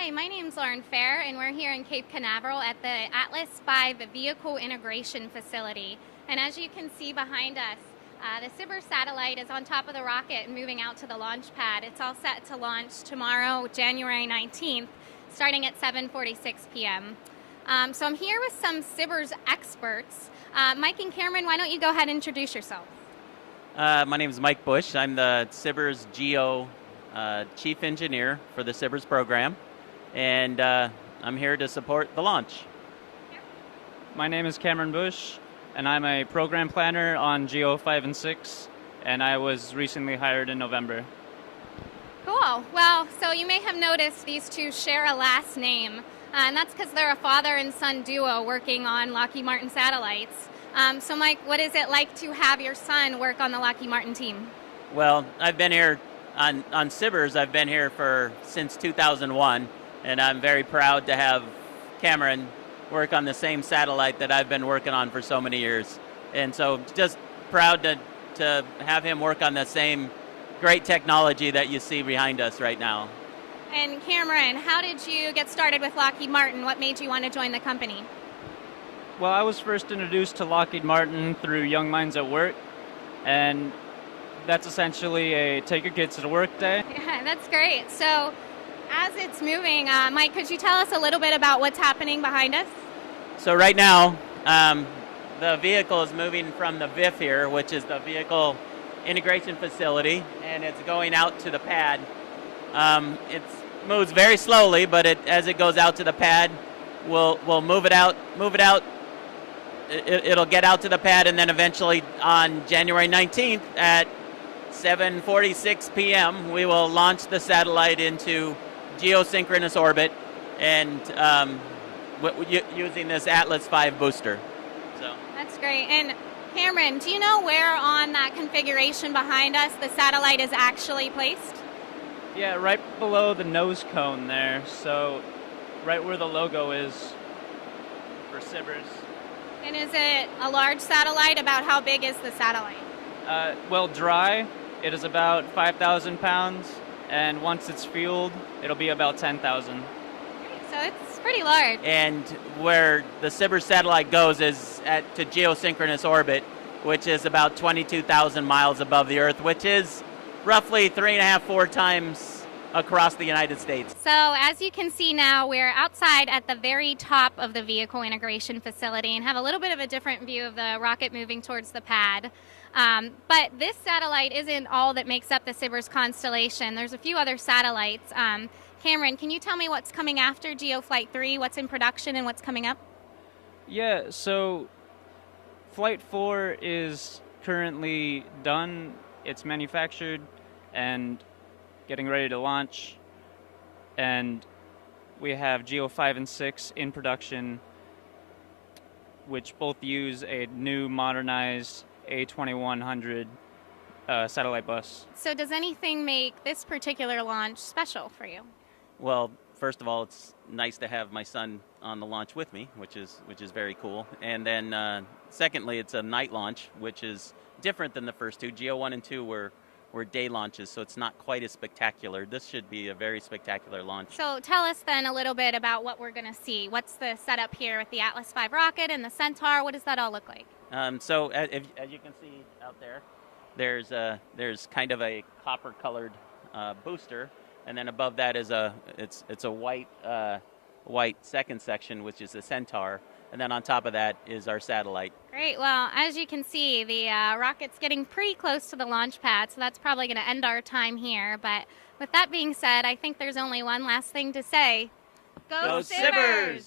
Hi, my name's Lauren Fair, and we're here in Cape Canaveral at the Atlas V Vehicle Integration Facility. And as you can see behind us, the SBIRS satellite is on top of the rocket and moving out to the launch pad. It's all set to launch tomorrow, January 19th, starting at 7:46 p.m. So I'm here with some SBIRS experts. Mike and Cameron, why don't you go ahead and introduce yourselves? My name is Mike Bush. I'm the SBIRS GEO Chief Engineer for the SBIRS program, and I'm here to support the launch. My name is Cameron Bush, and I'm a program planner on GEO 5 and 6, and I was recently hired in November. Cool. Well, so you may have noticed these two share a last name, and that's because they're a father and son duo working on Lockheed Martin satellites. So Mike, what is it like to have your son work on the Lockheed Martin team? Well, I've been here on SBIRS. I've been here since 2001, and I'm very proud to have Cameron work on the same satellite that I've been working on for so many years. And so just proud to have him work on the same great technology that you see behind us right now. And Cameron, how did you get started with Lockheed Martin? What made you want to join the company? Well, I was first introduced to Lockheed Martin through Young Minds at Work, and that's essentially a take your kids to work day. Yeah, that's great. So as it's moving, Mike, could you tell us a little bit about what's happening behind us? So right now, the vehicle is moving from the VIF here, which is the Vehicle Integration Facility, and it's going out to the pad. It moves very slowly, but as it goes out to the pad, we'll move it out. It'll get out to the pad, and then eventually on January 19th at 7:46 p.m. we will launch the satellite into geosynchronous orbit, and using this Atlas V booster. So that's great. And Cameron, do you know where on that configuration behind us the satellite is actually placed? Yeah, right below the nose cone there. So right where the logo is for SBIRS. And is it a large satellite? About how big is the satellite? Well, dry, it is about 5,000 pounds, and once it's fueled, it'll be about 10,000. So it's pretty large. And where the SBIRS satellite goes is to geosynchronous orbit, which is about 22,000 miles above the Earth, which is roughly 3.5–4 times across the United States. So as you can see now, we're outside at the very top of the vehicle integration facility and have a little bit of a different view of the rocket moving towards the pad. But this satellite isn't all that makes up the SBIRS constellation. There's a few other satellites. Cameron, can you tell me what's coming after GEO Flight 3, what's in production and what's coming up? Yeah, so Flight 4 is currently done. It's manufactured and getting ready to launch. And we have GEO 5 and 6 in production, which both use a new modernized A2100 satellite bus. So does anything make this particular launch special for you? Well, first of all, it's nice to have my son on the launch with me, which is very cool. And then secondly, it's a night launch, which is different than the first two. GEO 1 and 2 were day launches, so it's not quite as spectacular. This should be a very spectacular launch. So tell us then a little bit about what we're going to see. What's the setup here with the Atlas V rocket and the Centaur? What does that all look like? So as you can see out there, there's kind of a copper-colored booster, and then above that is it's a white second section, which is the Centaur, and then on top of that is our satellite. Great. Well, as you can see, the rocket's getting pretty close to the launch pad, so that's probably going to end our time here. But with that being said, I think there's only one last thing to say. Go SBIRS!